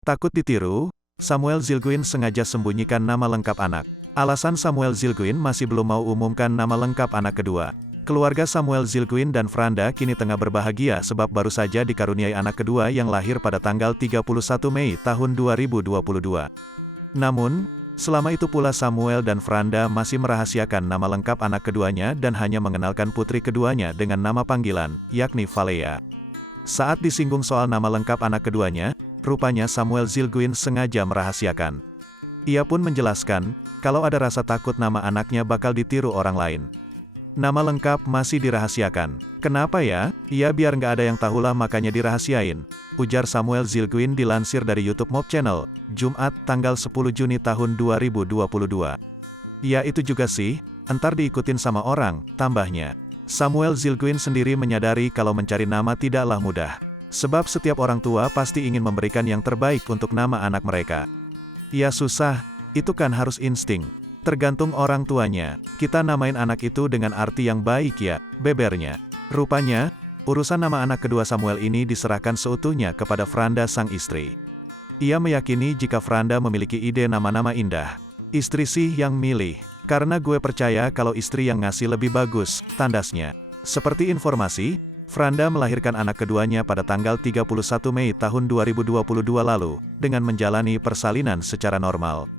Takut ditiru, Samuel Zilguin sengaja sembunyikan nama lengkap anak. Alasan Samuel Zilguin masih belum mau umumkan nama lengkap anak kedua. Keluarga Samuel Zilguin dan Franda kini tengah berbahagia sebab baru saja dikaruniai anak kedua yang lahir pada tanggal 31 Mei tahun 2022. Namun, selama itu pula Samuel dan Franda masih merahasiakan nama lengkap anak keduanya dan hanya mengenalkan putri keduanya dengan nama panggilan, yakni Valeya. Saat disinggung soal nama lengkap anak keduanya, rupanya Samuel Zilguin sengaja merahasiakan. Ia pun menjelaskan, kalau ada rasa takut nama anaknya bakal ditiru orang lain. Nama lengkap masih dirahasiakan. Kenapa ya? Ya biar nggak ada yang tahulah makanya dirahasiain, ujar Samuel Zilguin dilansir dari YouTube Mob Channel, Jumat, tanggal 10 Juni tahun 2022. Ya itu juga sih, entar diikutin sama orang, tambahnya. Samuel Zilguin sendiri menyadari kalau mencari nama tidaklah mudah. Sebab setiap orang tua pasti ingin memberikan yang terbaik untuk nama anak mereka. Ya susah, itu kan harus insting. Tergantung orang tuanya, kita namain anak itu dengan arti yang baik ya, bebernya. Rupanya, urusan nama anak kedua Samuel ini diserahkan seutuhnya kepada Franda sang istri. Ia meyakini jika Franda memiliki ide nama-nama indah. Istri sih yang milih, karena gue percaya kalau istri yang ngasih lebih bagus, tandasnya. Seperti informasi, Franda melahirkan anak keduanya pada tanggal 31 Mei tahun 2022 lalu, dengan menjalani persalinan secara normal.